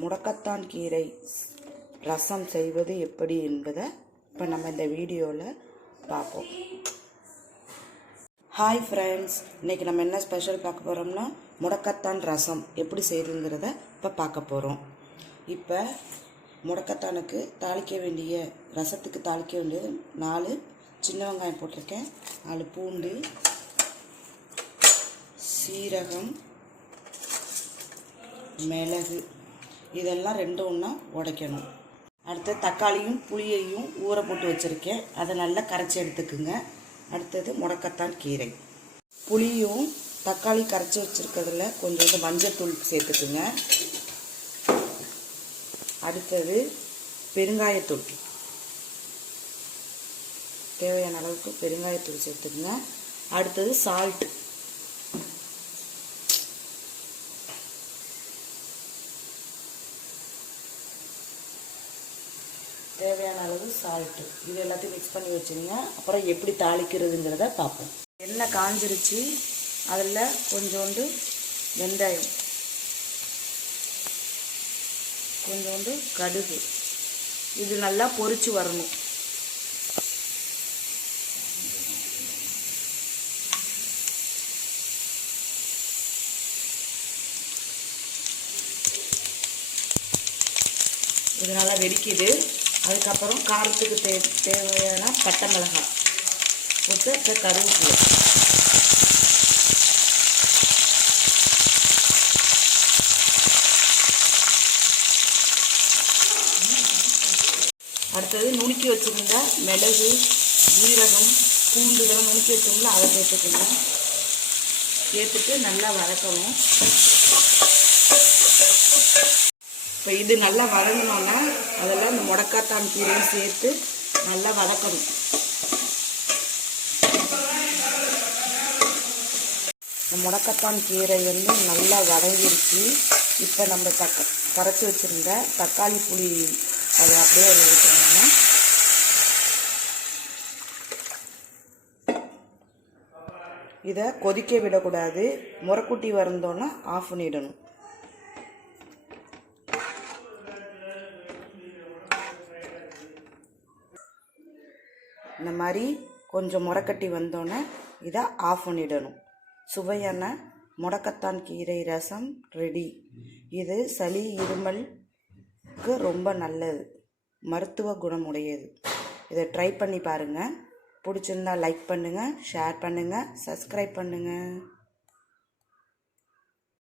முடக்கத்தான் கீரை ரசம் செய்வது எப்படி என்பதை இப்போ நம்ம இந்த வீடியோவில் பார்ப்போம். ஹாய் ஃப்ரெண்ட்ஸ், இன்றைக்கி நம்ம என்ன ஸ்பெஷல் பார்க்க போகிறோம்னா முடக்கத்தான் ரசம் எப்படி செய்யுதுங்கிறத இப்போ பார்க்க போகிறோம். இப்போ முடக்கத்தானுக்கு தாளிக்க வேண்டிய ரசத்துக்கு தாளிக்க வேண்டியது 4 சின்ன வெங்காயம் போட்டிருக்கேன், 4 பூண்டு, சீரகம், மிளகு, இதெல்லாம் 2 ஒன்றா உடைக்கணும். அடுத்து தக்காளியும் புளியையும் ஊற போட்டு வச்சுருக்கேன், அதை நல்லா கரைச்சி எடுத்துக்குங்க. அடுத்தது முடக்கத்தான் கீரை. புளியும் தக்காளி கரைச்சி வச்சுருக்கிறதுல கொஞ்சோண்டு மஞ்சள் சேர்த்துக்குங்க. அடுத்தது பெருங்காயத்தூள், தேவையான அளவுக்கு பெருங்காயத்தூள் சேர்த்துக்குங்க. அடுத்தது சால்ட், தேவையான அளவு சால்ட்டு, இது எல்லாத்தையும் மிக்ஸ் பண்ணி வச்சுருங்க. அப்புறம் எப்படி தாளிக்கிறதுங்கிறத பார்ப்போம். எண்ணெய் காஞ்சிருச்சு, அதில் கொஞ்சோண்டு வெந்தயம், கொஞ்சோண்டு கடுகு, இது நல்லா பொரிச்சு வரணும். இது நல்லா வெடிக்குது. அதுக்கப்புறம் காரத்துக்கு தேவையான பட்டை மிளகாய் போட்டு கருவேப்பிலை, அடுத்தது நுணுக்கி வச்சுருந்த மிளகு, ஜீரகம், பூண்டு இதெல்லாம் நுணுக்கி வச்சோம்ல அதை சேர்த்துக்கோங்க. சேர்த்துட்டு நல்லா வதக்கணும். இப்போ இது நல்லா வதங்கினோன்னா அதில் இந்த முடக்கத்தான் கீரையும் சேர்த்து நல்லா வதக்கணும். இந்த முடக்கத்தான் கீரை நல்லா வதங்கிருச்சு. இப்போ நம்ம கரைச்சி வச்சுருந்த தக்காளி புளி அதை அப்படியே அதில் ஊற்றுறாங்க. இதை கொதிக்க விடக்கூடாது, முறைக்குட்டி வந்தோன்னா ஆஃப் பண்ணிடணும். இந்த மாதிரி கொஞ்சம் முறைக்கட்டி வந்தோன்னே இதை ஆஃப் பண்ணிடணும். சுவையான முடக்கத்தான் கீரை ரசம் ரெடி. இது சளி இருமலுக்கு ரொம்ப நல்லது, மருத்துவ குணமுடையது. இதை ட்ரை பண்ணி பாருங்கள். பிடிச்சிருந்தா லைக் பண்ணுங்கள், ஷேர் பண்ணுங்கள், சப்ஸ்கிரைப் பண்ணுங்கள்.